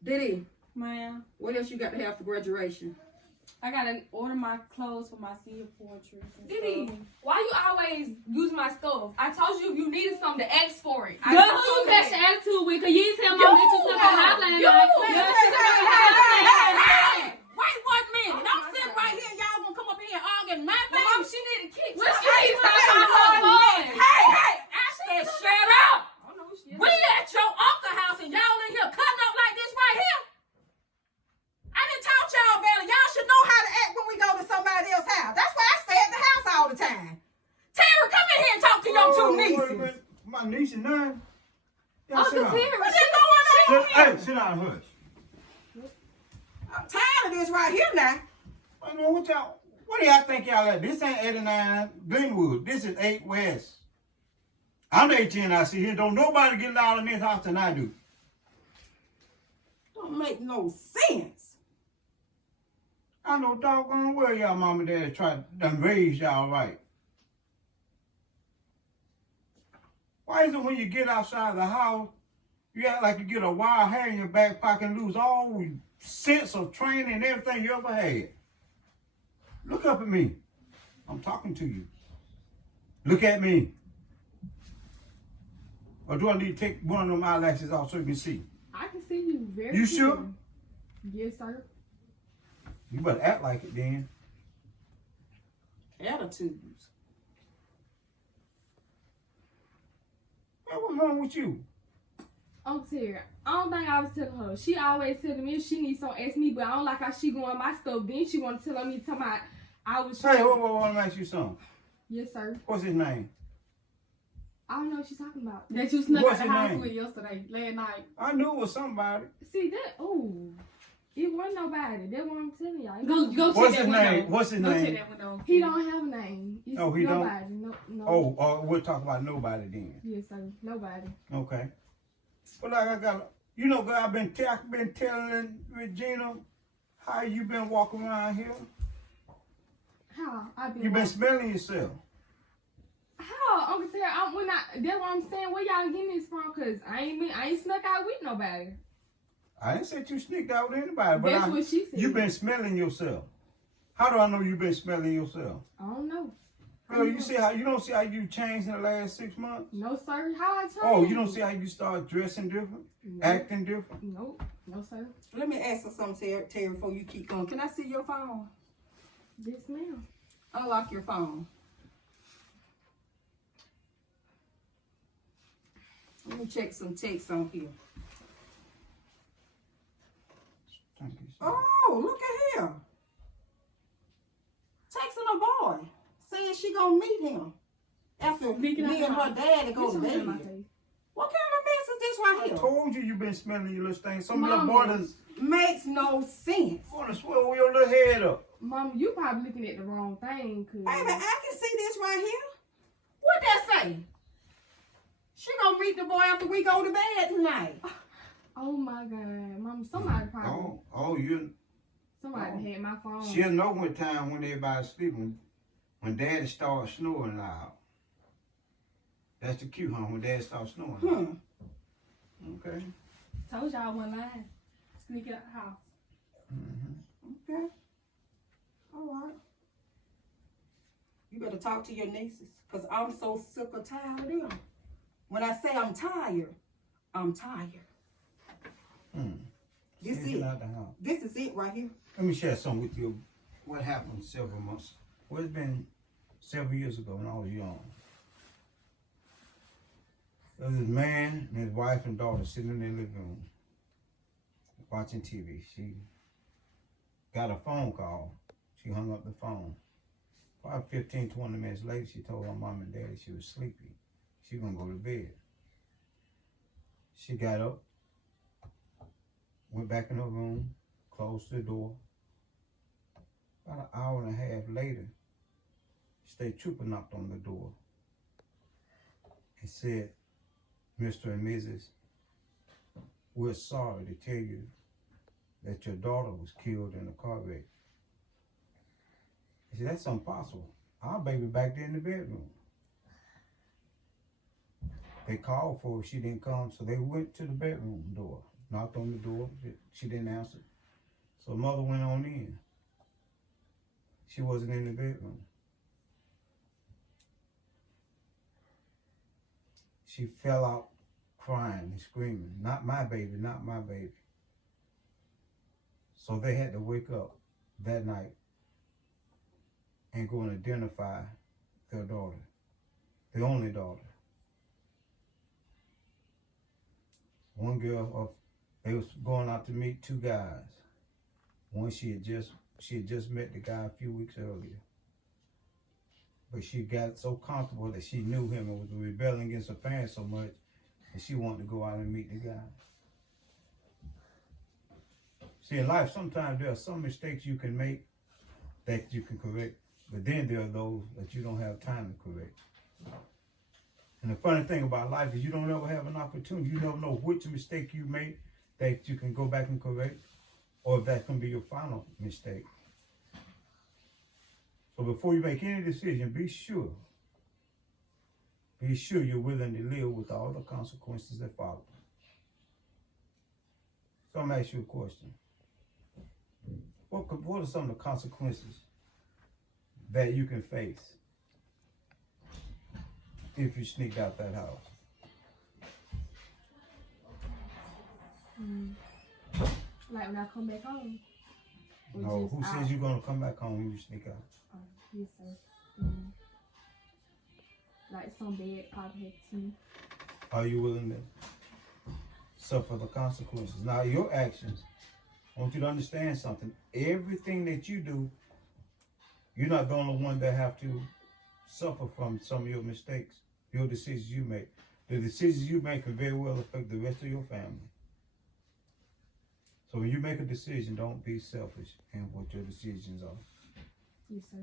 Diddy, Ma'am, what else you got to have for graduation? I gotta order my clothes for my senior portraits. Diddy, why you always use my stuff? I told you if you needed something to ask for it. Girl, who you catch your attitude with? Cause you ain't tell my bitch you stuff on my plan. Wait 1 minute. I'm sitting right here. Y'all gonna come up in here arguing my thing? Mom, she need a kick. What she need to say my whole man? Hey, I said shut up. We at your uncle's house and y'all in here cutting up like this right here. I done taught y'all better. Y'all should know how to act when we go to somebody else's house. That's why I stay at the house all the time. Terry, come in here and talk to your two nieces. My niece and none. Uncle Terry, What's going on? Hey, sit down, hush. I'm tired of this right here now. Wait a minute, what do y'all think y'all at? This ain't 89 Glenwood. This is 8 West. I'm the 18 I see here. Don't nobody get loud in this house than I do. Don't make no sense. I know doggone well y'all mom and dad tried to raise y'all right. Why is it when you get outside the house, you act like you get a wild hair in your back pocket and lose all sense of training and everything you ever had? Look up at me. I'm talking to you. Look at me. Or do I need to take one of them eyelashes off so you can see? I can see you very You clear. sure? Yes, sir. You better act like it then. Attitudes. Man, what's wrong with you? Uncle Terry, I don't think I was telling her. She always telling me if she needs something, ask me, but I don't like how she going my stuff. Then she want to tell me, I was Hey, trying. whoa, let me ask you something. Yes, sir. What's his name? I don't know what she's talking about. That you snuck What's out the his house name? with yesterday, last night. I knew it was somebody. See that? Oh, it wasn't nobody. That's what I'm telling y'all. Go What's check his that name? window. What's his Go check name? that window. He don't have a name. It's Oh, he don't? nobody. No. Oh, we'll talk about nobody then. Yes, sir. Nobody. Okay. Well, like I got, you know, girl, I've been telling Regina how you been walking around here. How? You been smelling yourself. How, Uncle Terry? That's what I'm saying. Where y'all getting this from? Cause I ain't snuck out with nobody. I didn't say you sneaked out with anybody, but That's what she said. You been smelling yourself. How do I know you been smelling yourself? I don't know. Girl, you don't see how you changed in the last 6 months? No, sir. How I changed? Oh, you don't see how you start dressing different, acting different? Nope. No, sir. Let me ask you something, Terry, before you keep going. Can I see your phone? Yes, ma'am. Unlock your phone. Let me check some texts on here. Thank you. Oh, look at here. Texting a boy, saying she gonna meet him after me and her daddy go to bed. What kind of mess is this right I here? told you been smelling your little thing. Some Mama. little boy that's Makes no sense. gonna swell your little head up. Mom, you probably looking at the wrong thing. Cause Baby, I can see this right here. What that say? She gonna meet the boy after we go to bed tonight. oh my God, Mom, somebody probably somebody had my phone. She'll know when time when everybody's sleeping. When daddy starts snoring loud. That's the cue, huh? When daddy starts snoring loud. Okay. Told y'all one line. Sneak out the house. Okay. All right. You better talk to your nieces, because I'm so sick or tired of them. When I say I'm tired, I'm tired. This Sneaking it. out the house. This is it right here. Let me share something with you. What happened several months? Well, it's been several years ago when I was young. There was this man and his wife and daughter sitting in their living room watching TV. She got a phone call. She hung up the phone. About 15, 20 minutes later, she told her mom and daddy she was sleepy. She was going to go to bed. She got up, went back in her room, closed the door. About an hour and a half later, state trooper knocked on the door and said, Mr. and Mrs., we're sorry to tell you that your daughter was killed in a car wreck. He said, that's impossible. Our baby back there in the bedroom. They called for her, she didn't come, so they went to the bedroom door. knocked on the door. She didn't answer. So mother went on in. She wasn't in the bedroom. She fell out crying and screaming, "Not my baby, not my baby." So they had to wake up that night and go and identify their daughter, the only daughter. One girl, they was going out to meet two guys. One she had just met the guy a few weeks earlier. But she got so comfortable that she knew him and was rebelling against her parents so much that she wanted to go out and meet the guy. See, in life, sometimes there are some mistakes you can make that you can correct, but then there are those that you don't have time to correct. And the funny thing about life is you don't ever have an opportunity. You never know which mistake you made that you can go back and correct, or if that can be your final mistake. So before you make any decision, be sure you're willing to live with all the consequences that follow. So I'm gonna ask you a question. What are some of the consequences that you can face if you sneak out that house? Like when I come back home. Or No, just who out? says you're gonna come back home when you sneak out? Yes, sir. Like some bad probably happened to me. Are you willing to suffer the consequences? Now, your actions, I want you to understand something. Everything that you do, you're not the only one that have to suffer from some of your mistakes, your decisions you make. The decisions you make can very well affect the rest of your family. So when you make a decision, don't be selfish in what your decisions are. Yes, sir.